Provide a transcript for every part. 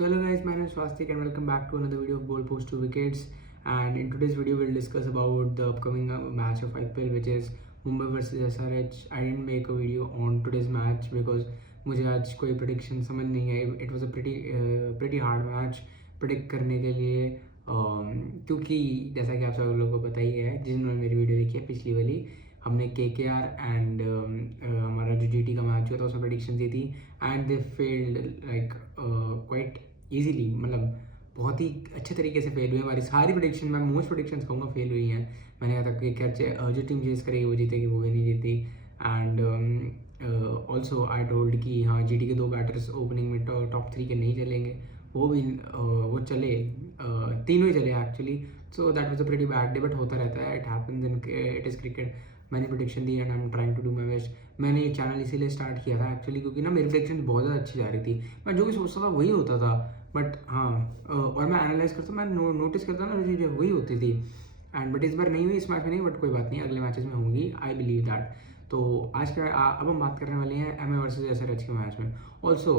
So hello guys, my name is Swastik and welcome back to another video of Goal Post 2 Wickets. And in today's video, we'll discuss about the upcoming match of IPL, which is Mumbai versus SRH. I didn't make a video on today's match because मुझे आज कोई prediction समझ नहीं आई. It was a pretty hard match predict करने के लिए क्योंकि जैसा कि आप सब लोगों को पता ही है, जिन्होंने मेरी वीडियो देखी है पिछली वाली, हमने KKR एंड हमारा जो GT का मैच हुआ था उसमें प्रेडिक्शन दी थी and they failed like quite easily. मतलब बहुत ही अच्छे तरीके से फेल हुई. हमारी सारी प्रेडिक्शन, मैं मोस्ट प्रेडिक्शंस कहूँगा, फेल हुई हैं. मैंने कहा था कि क्या जो टीम चेस करेगी वो जीतेगी, वो भी नहीं जीती. एंड ऑल्सो आई टोल्ड कि हाँ, GT के दो बैटर्स ओपनिंग में टॉप 3 के नहीं चलेंगे. वो भी वो चले, तीनों ही चले actually. So that was a pretty bad day, but होता रहता है, it happens in it is cricket. मैंने प्रेडिक्शन दी and I am trying to do my best. मैंने ये चैनल इसीलिए स्टार्ट किया था एक्चुअली क्योंकि ना मेरी प्रेडिक्शन बहुत ज़्यादा अच्छी जा रही थी. मैं जो भी सोचता था वही होता था. बट हाँ, और मैं एनालाइज करता, मैं नोटिस करता ना, चीज़ें वही होती थी. एंड बट इस बार नहीं हुई, इस मैच में नहीं, बट कोई बात नहीं, अगले मैचेस में होंगी, आई बिलीव दैट. तो आज का अब हम बात करने वाले हैं MI वर्सेज SRH के मैच में. Also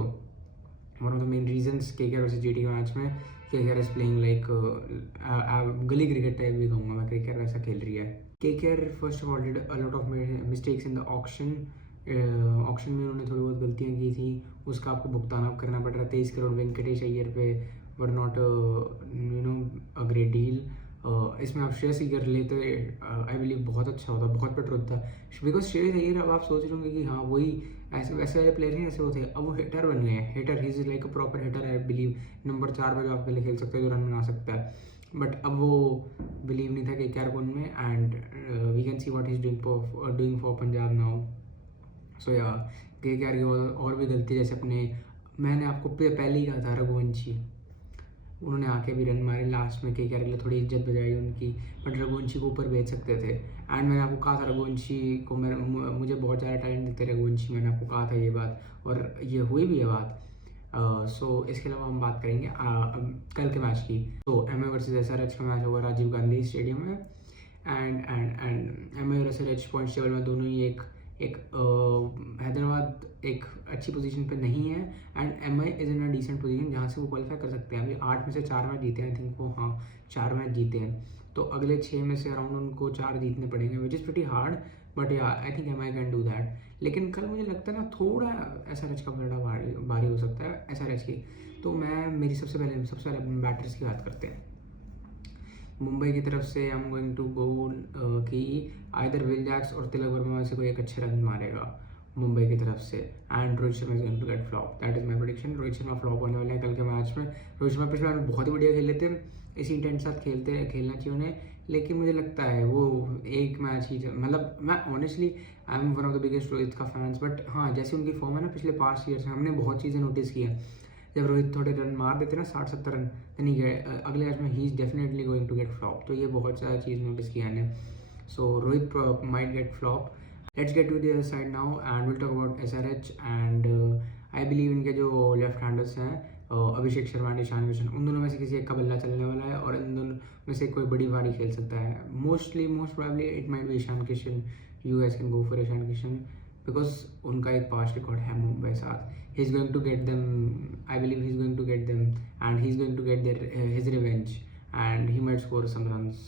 one of the main reasons KKR versus GT के मैच में, KKR is playing like gully cricket type भी कहूँगा मैं. KKR वैसा खेल रही है. KKR first of all did a lot of mistakes in the auction. Auction में उन्होंने थोड़ी बहुत गलतियाँ की थी, उसका आपको भुगतान आप करना पड़ रहा है. 23 करोड़ वेंकटेश अय्यर पे were not a great deal. इसमें आप श्रेयस अय्यर लेते, आई बिलीव बहुत अच्छा होता, बहुत बेटर होता. बिकॉज श्रेयस अय्यर, अब आप सोच रहे होंगे कि हाँ वही ऐसे वैसे वाले प्लेयर नहीं, ऐसे होते. अब वो हिटर बन गए हैं. Hitter, he is like a proper hitter, I believe. Number 4 पर जो आपके लिए खेल सकते हैं, जो रन बना सकता है. बट अब वो बिलीव नहीं था कि KKR कौन में. And we can see what he is doing for Punjab now. So yeah KKR की और भी गलती, जैसे मैंने आपको पहले ही कहा था, रघुवंशी, उन्होंने आके भी रन मारे लास्ट में. KKR के लिए थोड़ी इज्जत बजाई उनकी, बट रघुवंशी को ऊपर भेज सकते थे. एंड मैंने आपको कहा था रघुवंशी को, मुझे बहुत ज़्यादा टैलेंट दिखते रघुवंशी, मैंने आपको कहा था ये बात, और ये हुई भी है बात. सो इसके अलावा हम बात करेंगे कल के मैच की. तो MI वर्सेज SRH का मैच होगा राजीव गांधी स्टेडियम में. एंड MI और SRH पॉइंट्स टेबल में दोनों ही एक हैदराबाद एक अच्छी पोजीशन पे नहीं है and MI is in a decent position जहाँ से वो क्वालिफाई कर सकते हैं. अभी 8 में से 4 मैच जीते हैं, आई थिंक वो, हाँ 4 मैच जीते हैं. तो अगले 6 में से अराउंड उनको 4 जीतने पड़ेंगे, which is pretty hard. But yeah I think MI can do that. लेकिन कल मुझे लगता है ना थोड़ा SRH का बड़ा भारी हो सकता है SRH की. तो मेरी सबसे पहले बैटर्स की बात करते हैं. मुंबई की तरफ से I am going to go कि आइदर विल जैक्स और तिलक वर्मा में से कोई एक अच्छे रन मारेगा मुंबई की तरफ से. And Rohit Sharma is going to get flop. That is my prediction. Rohit Sharma flop होने वाले हैं कल के मैच में. रोहित शर्मा पिछले मैच बहुत ही बढ़िया खेल लेते हैं, इसी इंटेंट के साथ खेलना चाहिए उन्हें. लेकिन मुझे लगता है वो एक मैच ही, मतलब मैं honestly I am one of the biggest Rohit का फैंस. बट हाँ, जैसे उनकी फॉर्म है ना पिछले 5 ईयर से, हमने बहुत चीज़ें नोटिस की हैं. जब रोहित थोड़े रन मार देते ना 60-70 रन, तो नहीं, अगले मैच में ही is definitely going to get flop. तो ये बहुत ज़्यादा चीज़ नोटिस किया है. So Rohit might get flop. Let's get to the other side now and will talk about SRH. And I believe इनके जो लेफ्ट हैंडर्स हैं, अभिषेक शर्मा एंड ईशान किशन, उन दोनों में से किसी एक का बल्ला चलने वाला है और इन दोनों में से कोई बड़ी पारी खेल सकता है. Most probably it might be Ishan Kishan. You guys can go for Ishan Kishan because उनका एक पास्ट रिकॉर्ड है मुंबई साथ. He's going to get them. I believe he's going to get them, and he's going to get his revenge, and he might score some runs.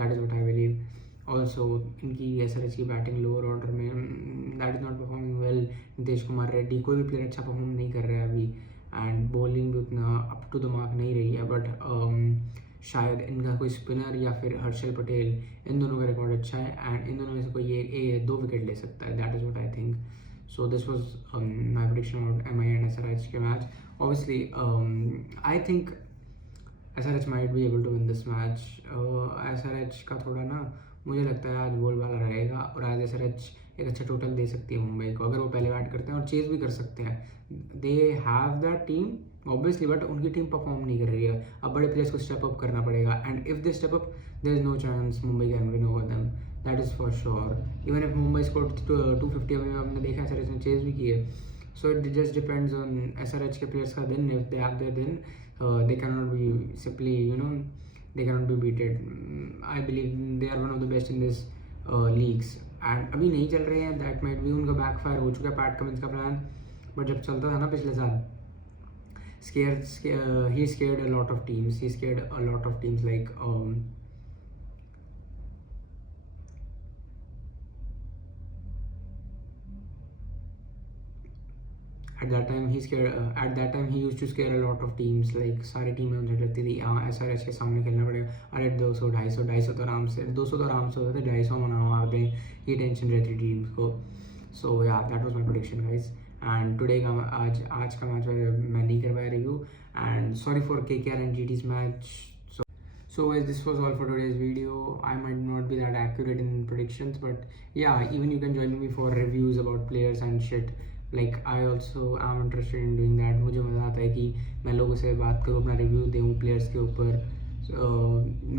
That is what I believe. Also, इनकी SRH की batting lower order में that is not performing well. Nitish Kumar Reddy, कोई भी player अच्छा perform नहीं कर रहा है अभी. एंड बॉलिंग भी उतना अप टू द मार्क नहीं रही है. बट शायद इनका कोई स्पिनर या फिर हर्षल पटेल, इन दोनों का रिकॉर्ड अच्छा है एंड इन दोनों में से कोई 2 विकेट ले सकता है. That is what I think. So this was my prediction about MI and SRH के match. Obviously, I think SRH might be able to win this match. SRH का थोड़ा ना मुझे लगता है आज बोलबाला रहेगा और आज SRH एक अच्छा टोटल दे सकती है मुंबई को, अगर वो पहले बैट करते हैं और चेज भी कर सकते हैं. They have that team obviously, but उनकी टीम परफॉर्म नहीं कर रही है. अब बड़े प्लेयर्स को स्टेप अप करना पड़ेगा and if they step up there is no chance Mumbai can win over them. That is for sure. Even if Mumbai score 250, अभी हमने देखा SRH ने चेज भी की है. So it just depends on SRH के प्लेयर्स का दिन. इफ दे हैव देयर दिन, they cannot be simply, they cannot be beaten. I believe they are one of the best in this leagues. And अभी नहीं चल रहे हैं, that might भी उनका बैकफायर हो चुका है पैट कमिंस का प्लान. बट जब चलता था ना पिछले साल, he scared a lot of teams. He scared a lot of teams like at that time he used to scare a lot of teams. like सारी टीमें उनसे डरती थी, हाँ ऐसा के सामने खेलना पड़ेगा, अरे 200 250 तो आराम से 200 तो आराम से होते थे, 250 मना मार दें, ये टेंशन रहती टीम्स को. सो या that was my prediction guys. And today का आज का मैच मैं नहीं कर पाया review, and sorry for KKR and GT's match. So guys, this was all for today's video. I might not be that accurate in predictions, but yeah, even you can join me for reviews about players and shit. Like I also am interested in doing that. मुझे मज़ा आता है कि मैं लोगों से बात करूँ, अपना रिव्यू दूँ प्लेयर्स के ऊपर.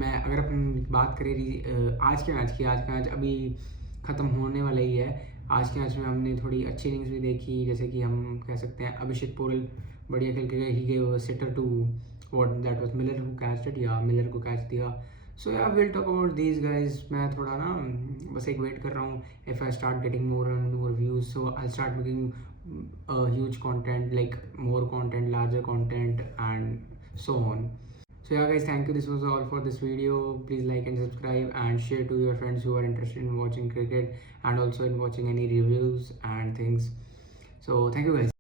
मैं अगर अपन बात करें आज के मैच की, आज का मैच अभी ख़त्म होने वाला ही है. आज के मैच में हमने थोड़ी अच्छी इनिंग्स भी देखी, जैसे कि हम कह सकते हैं अभिषेक पोरल बढ़िया खेल के गए. He gave sitter to what that was Miller who catched it. Yeah, Miller को catch दिया. So yeah, we'll talk about these guys. मैं थोड़ा ना बस एक वेट कर रहा हूँ. If I start getting more and more views, so I'll start making huge content, like more content, larger content, and so on. So yeah guys, thank you. This was all for this video. Please like and subscribe and share to your friends who are interested in watching cricket and also in watching any reviews and things. So thank you guys.